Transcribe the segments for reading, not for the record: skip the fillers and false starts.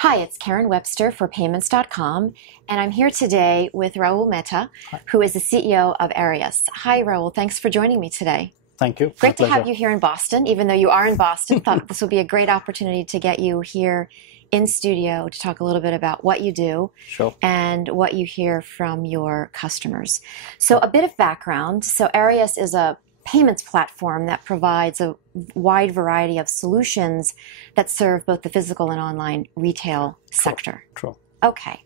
Hi, it's Karen Webster for Payments.com, and I'm here today with Rahul Mutha, who is the CEO of Aurus. Hi, Rahul. Thanks for joining me today. Thank you. Great to have you here in Boston, even though you are in Boston. Thought this would be a great opportunity to get you here in studio to talk a little bit about what you do and what you hear from your customers. So a bit of background. So Aurus is a payments platform that provides a wide variety of solutions that serve both the physical and online retail sector. True. Okay.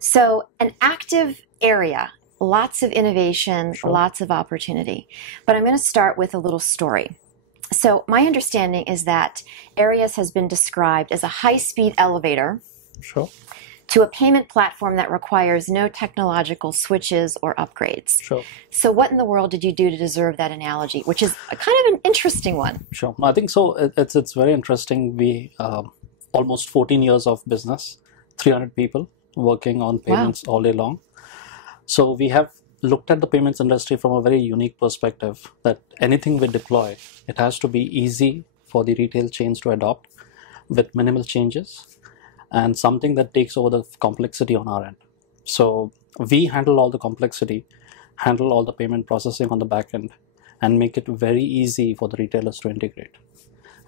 So an active area, lots of innovation, lots of opportunity. But I'm going to start with a little story. So my understanding is that Aurus has been described as a high-speed elevator to a payment platform that requires no technological switches or upgrades. So what in the world did you do to deserve that analogy, which is a kind of an interesting one? I think so. It's very interesting. We almost 14 years of business, 300 people working on payments all day long. So we have looked at the payments industry from a very unique perspective that anything we deploy, it has to be easy for the retail chains to adopt with minimal changes, and something that takes over the complexity on our end. So we handle all the complexity, handle all the payment processing on the back end, and make it very easy for the retailers to integrate.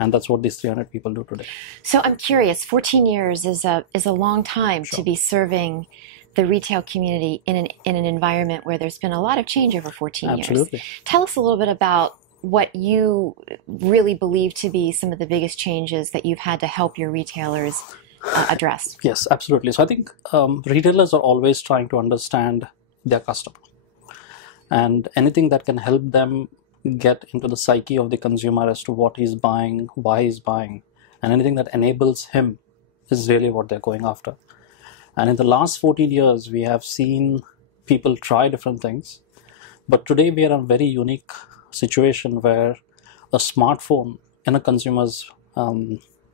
And that's what these 300 people do today. So I'm curious, 14 years is a long time to be serving the retail community in an environment where there's been a lot of change over 14 years. Tell us a little bit about what you really believe to be some of the biggest changes that you've had to help your retailers address. Yes, absolutely. So I think retailers are always trying to understand their customer, and anything that can help them get into the psyche of the consumer as to what he's buying, why he's buying, and anything that enables him is really what they're going after. And in the last 14 years, we have seen people try different things, but today we are in a very unique situation where a smartphone in a consumer's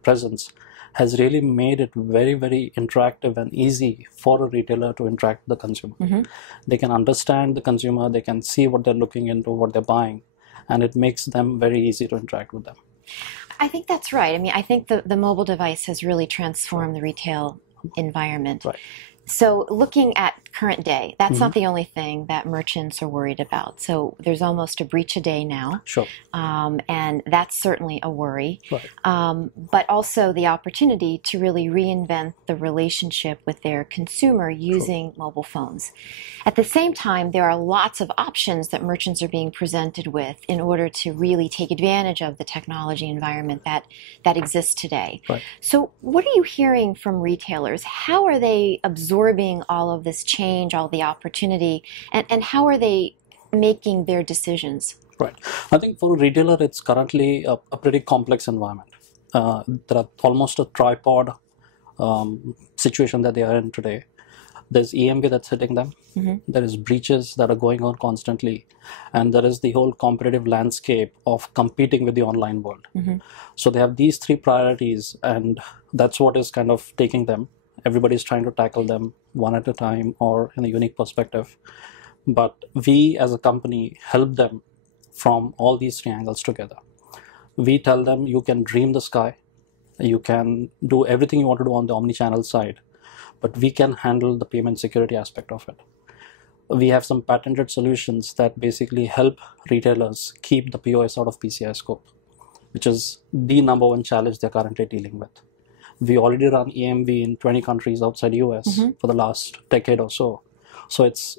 presence has really made it very, very interactive and easy for a retailer to interact with the consumer. They can understand the consumer, they can see what they're looking into, what they're buying, and it makes them very easy to interact with them. I think that's right. I mean, I think the mobile device has really transformed the retail environment. So looking at current day, that's not the only thing that merchants are worried about. So there's almost a breach a day now. And that's certainly a worry. But also the opportunity to really reinvent the relationship with their consumer using mobile phones. At the same time, there are lots of options that merchants are being presented with in order to really take advantage of the technology environment that exists today. So what are you hearing from retailers? How are they absorbing all of this change, all the opportunity, and how are they making their decisions? I think for a retailer, it's currently a pretty complex environment. There are almost a tripod situation that they are in today. There's EMV that's hitting them. There is breaches that are going on constantly. And there is the whole competitive landscape of competing with the online world. So they have these three priorities, and that's what is kind of taking them. Everybody's trying to tackle them one at a time or in a unique perspective. But we as a company help them from all these three angles together. We tell them you can dream the sky, you can do everything you want to do on the omni-channel side, but we can handle the payment security aspect of it. We have some patented solutions that basically help retailers keep the POS out of PCI scope, which is the #1 challenge they're currently dealing with. We already run EMV in 20 countries outside US for the last decade or so. So it's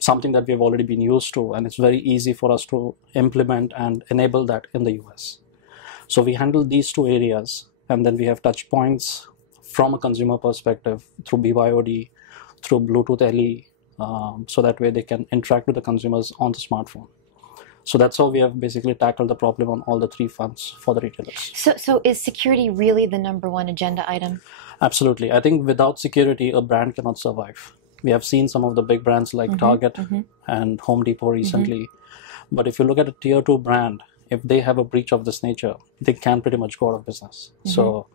something that we've already been used to, and it's very easy for us to implement and enable that in the US. So we handle these two areas, and then we have touch points from a consumer perspective through BYOD, through Bluetooth LE, so that way they can interact with the consumers on the smartphone. So that's how we have basically tackled the problem on all the three fronts for the retailers. So is security really the #1 agenda item? Absolutely. I think without security, a brand cannot survive. We have seen some of the big brands like Target and Home Depot recently. But if you look at a tier 2 brand, if they have a breach of this nature, they can pretty much go out of business. So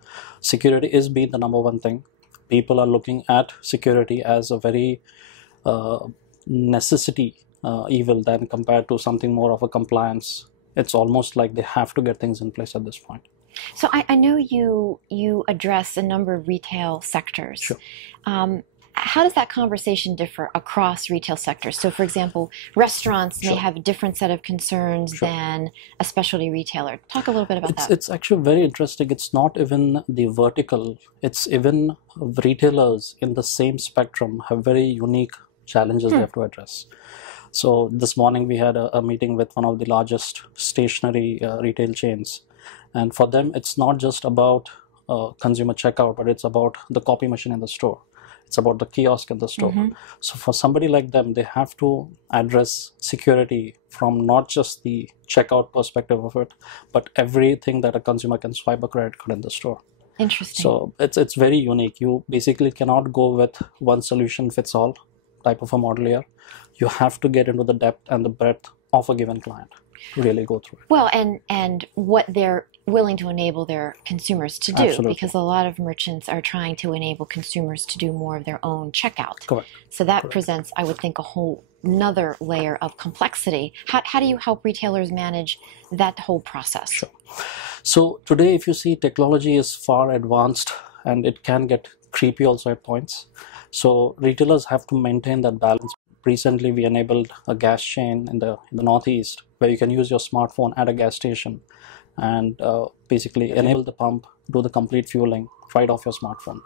security is being the #1 thing. People are looking at security as a very necessity evil than compared to something more of a compliance. It's almost like they have to get things in place at this point. So I know you address a number of retail sectors. Sure. How does that conversation differ across retail sectors? So, for example, restaurants may Sure. have a different set of concerns Sure. than a specialty retailer. Talk a little bit about that. It's actually very interesting. It's not even the vertical. It's even retailers in the same spectrum have very unique challenges they have to address. So this morning we had a meeting with one of the largest stationery retail chains, and for them it's not just about consumer checkout, but it's about the copy machine in the store. It's about the kiosk in the store. So for somebody like them, they have to address security from not just the checkout perspective of it, but everything that a consumer can swipe a credit card in the store. Interesting. So it's very unique. You basically cannot go with one solution fits all type of a model here. You have to get into the depth and the breadth of a given client to really go through it. Well, and what they're willing to enable their consumers to do, Absolutely. because a lot of merchants are trying to enable consumers to do more of their own checkout. Correct. So that presents, I would think, a whole another layer of complexity. How do you help retailers manage that whole process? Sure. So today, if you see, technology is far advanced and it can get creepy also at points. So retailers have to maintain that balance. Recently, we enabled a gas chain in the Northeast where you can use your smartphone at a gas station and basically enable the pump, do the complete fueling right off your smartphone.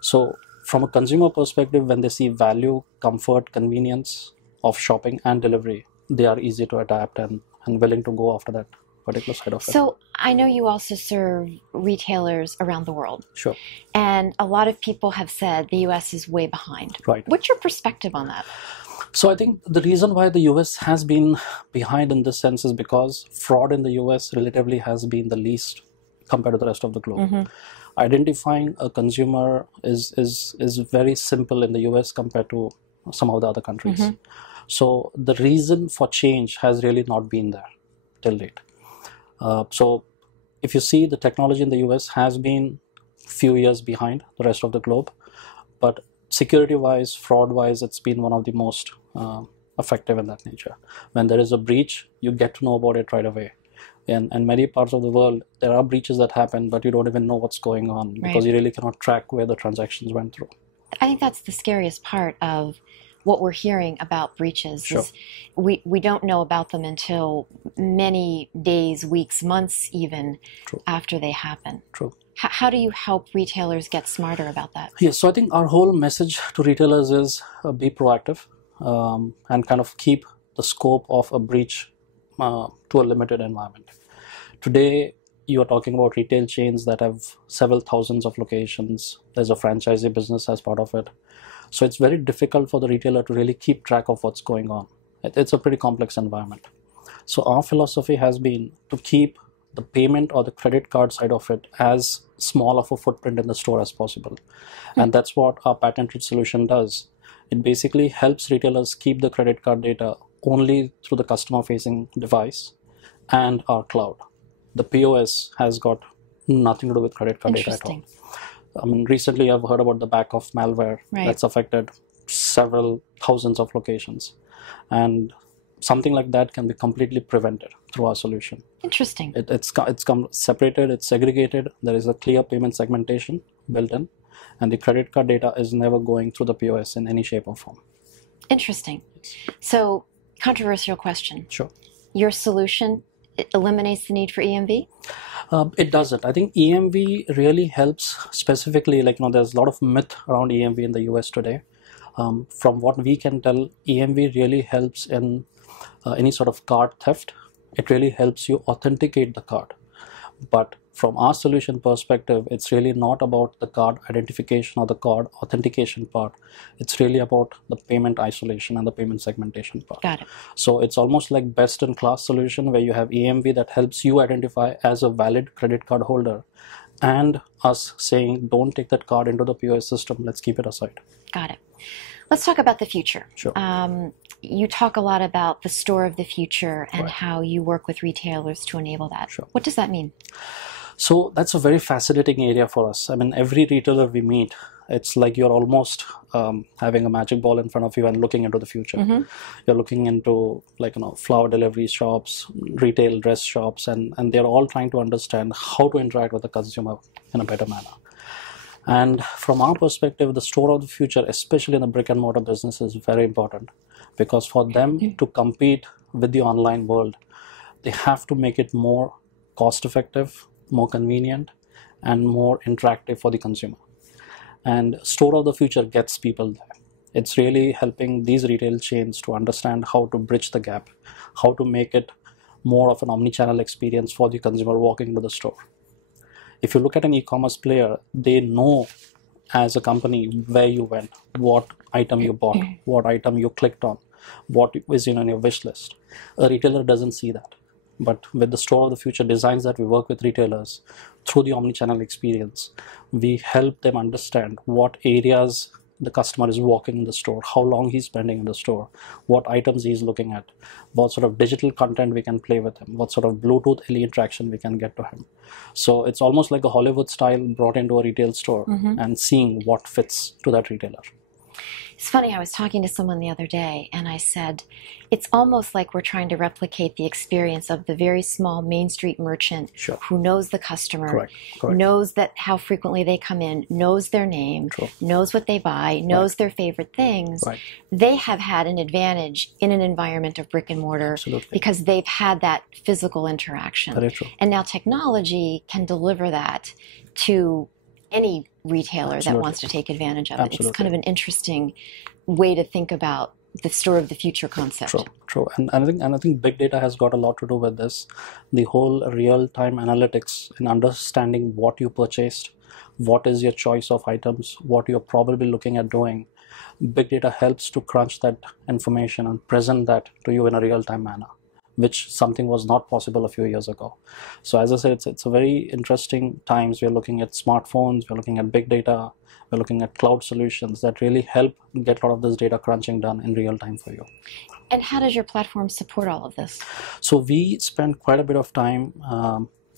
So from a consumer perspective, when they see value, comfort, convenience of shopping and delivery, they are easy to adapt and willing to go after that particular side of it. So I know you also serve retailers around the world. Sure. And a lot of people have said the US is way behind. Right. What's your perspective on that? So I think the reason why the US has been behind in this sense is because fraud in the US relatively has been the least compared to the rest of the globe. Identifying a consumer is very simple in the US compared to some of the other countries. So the reason for change has really not been there till date. So if you see, the technology in the US has been few years behind the rest of the globe, but security-wise, fraud-wise, it's been one of the most effective in that nature. When there is a breach, you get to know about it right away. In many parts of the world, there are breaches that happen, but you don't even know what's going on because you really cannot track where the transactions went through. I think that's the scariest part of what we're hearing about breaches. Sure. Is we don't know about them until many days, weeks, months even after they happen. True. How do you help retailers get smarter about that? Yes, so I think our whole message to retailers is be proactive and kind of keep the scope of a breach to a limited environment. Today, you are talking about retail chains that have several thousands of locations. There's a franchisee business as part of it. So it's very difficult for the retailer to really keep track of what's going on. It's a pretty complex environment. So our philosophy has been to keep the payment or the credit card side of it as small of a footprint in the store as possible. And that's what our patented solution does. It basically helps retailers keep the credit card data only through the customer-facing device and our cloud. The POS has got nothing to do with credit card data at all. I mean, recently I've heard about the back of malware that's affected several thousands of locations. And something like that can be completely prevented through our solution. Interesting. It's separated, it's segregated. There is a clear payment segmentation built in. And the credit card data is never going through the POS in any shape or form. Interesting. So, controversial question. Sure. Your solution eliminates the need for EMV? It doesn't. I think EMV really helps specifically, there's a lot of myth around EMV in the US today. From what we can tell, EMV really helps in any sort of card theft. It really helps you authenticate the card. But from our solution perspective, it's really not about the card identification or the card authentication part. It's really about the payment isolation and the payment segmentation part. Got it. So it's almost like best-in-class solution where you have EMV that helps you identify as a valid credit card holder and us saying, don't take that card into the POS system. Let's keep it aside. Got it. Let's talk about the future. Sure. You talk a lot about the store of the future and how you work with retailers to enable that. Sure. What does that mean? So that's a very fascinating area for us. I mean, every retailer we meet, it's like you're almost having a magic ball in front of you and looking into the future. You're looking into, like, flower delivery shops, retail dress shops, and they're all trying to understand how to interact with the consumer in a better manner. And from our perspective, the store of the future, especially in the brick and mortar business, is very important, because for them to compete with the online world, they have to make it more cost effective, more convenient, and more interactive for the consumer. And store of the future gets people there. It's really helping these retail chains to understand how to bridge the gap, how to make it more of an omni-channel experience for the consumer walking into the store. If you look at an e-commerce player, they know as a company where you went, what item you bought, what item you clicked on, what is on your wish list. A retailer doesn't see that. But with the store of the future designs that we work with retailers through the omni-channel experience, we help them understand what areas the customer is walking in the store, how long he's spending in the store, what items he's looking at, what sort of digital content we can play with him, what sort of Bluetooth LE interaction we can get to him. So it's almost like a Hollywood style brought into a retail store and seeing what fits to that retailer. It's funny, I was talking to someone the other day and I said, it's almost like we're trying to replicate the experience of the very small Main Street merchant who knows the customer, knows that how frequently they come in, knows their name, knows what they buy, knows their favorite things. They have had an advantage in an environment of brick and mortar because they've had that physical interaction. Very true. And now technology can deliver that to any retailer that wants to take advantage of it. It's kind of an interesting way to think about the store of the future concept. True. And I think big data has got a lot to do with this. The whole real-time analytics and understanding what you purchased, what is your choice of items, what you're probably looking at doing. Big data helps to crunch that information and present that to you in a real-time manner, which something was not possible a few years ago. So as I said, it's a very interesting times. We're looking at smartphones, we're looking at big data, we're looking at cloud solutions that really help get a lot of this data crunching done in real time for you. And how does your platform support all of this? So we spend quite a bit of time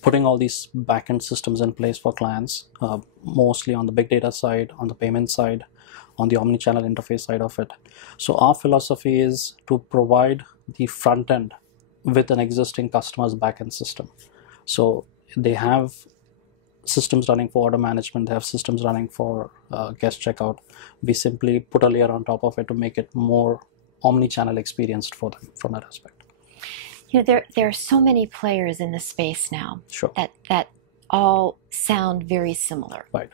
putting all these backend systems in place for clients, mostly on the big data side, on the payment side, on the omni-channel interface side of it. So our philosophy is to provide the front end with an existing customer's backend system. So they have systems running for order management, they have systems running for guest checkout. We simply put a layer on top of it to make it more omni-channel experienced for them from that aspect. You know, there are so many players in this space now that all sound very similar. Right.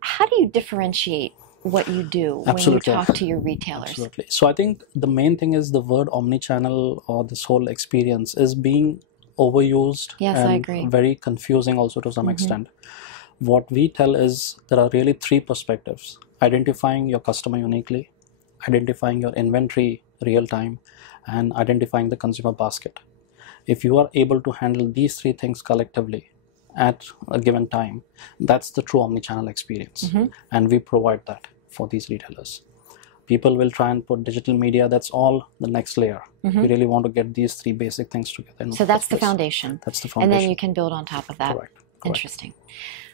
How do you differentiate what you do when you talk to your retailers? Absolutely. So I think the main thing is the word omni-channel, or this whole experience, is being overused I agree. Very confusing also to some extent. What we tell is there are really three perspectives: identifying your customer uniquely, identifying your inventory real time, and identifying the consumer basket. If you are able to handle these three things collectively at a given time, that's the true omni-channel experience. And we provide that for these retailers. People will try and put digital media, that's all the next layer. We really want to get these three basic things together. So that's the foundation. That's the foundation. And then you can build on top of that. Correct. Interesting.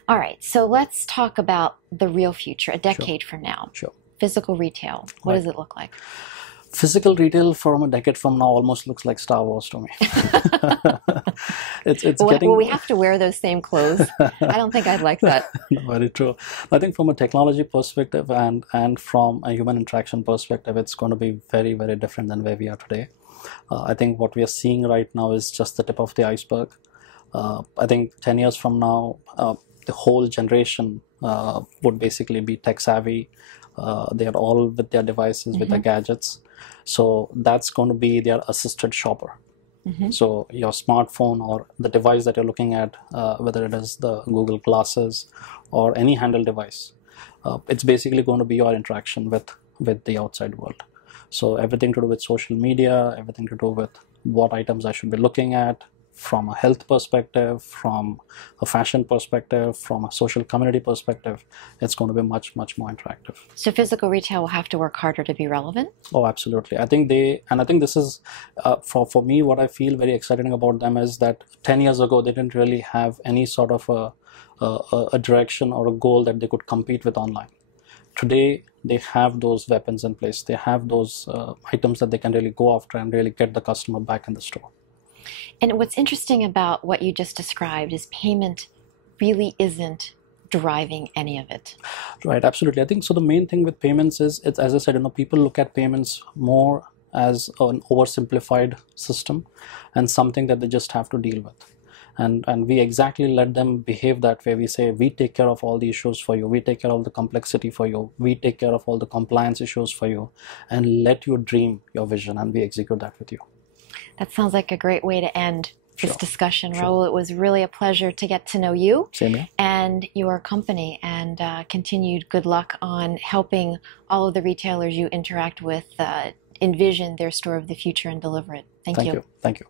All right, so let's talk about the real future, a decade from now. Physical retail, what does it look like? Physical retail from a decade from now almost looks like Star Wars to me. Well, we have to wear those same clothes. I don't think I'd like that. Very true. I think from a technology perspective and from a human interaction perspective, it's going to be very, very different than where we are today. I think what we are seeing right now is just the tip of the iceberg. I think 10 years from now, the whole generation would basically be tech savvy. They are all with their devices, with their gadgets. So that's going to be their assisted shopper. So your smartphone or the device that you're looking at, whether it is the Google Glasses or any handheld device, it's basically going to be your interaction with the outside world. So everything to do with social media, everything to do with what items I should be looking at, from a health perspective, from a fashion perspective, from a social community perspective, it's going to be much, much more interactive. So physical retail will have to work harder to be relevant? Oh, absolutely. I think this is, for me, what I feel very exciting about them is that 10 years ago, they didn't really have any sort of a direction or a goal that they could compete with online. Today, they have those weapons in place. They have those items that they can really go after and really get the customer back in the store. And what's interesting about what you just described is payment really isn't driving any of it. Right, absolutely. I think so. The main thing with payments is, it's, as I said, people look at payments more as an oversimplified system and something that they just have to deal with. And we exactly let them behave that way. We say, we take care of all the issues for you. We take care of the complexity for you. We take care of all the compliance issues for you, and let you dream your vision, and we execute that with you. That sounds like a great way to end this discussion, Sure. Rahul. It was really a pleasure to get to know you Same here. and your company, and continued good luck on helping all of the retailers you interact with envision their store of the future and deliver it. Thank you. Thank you.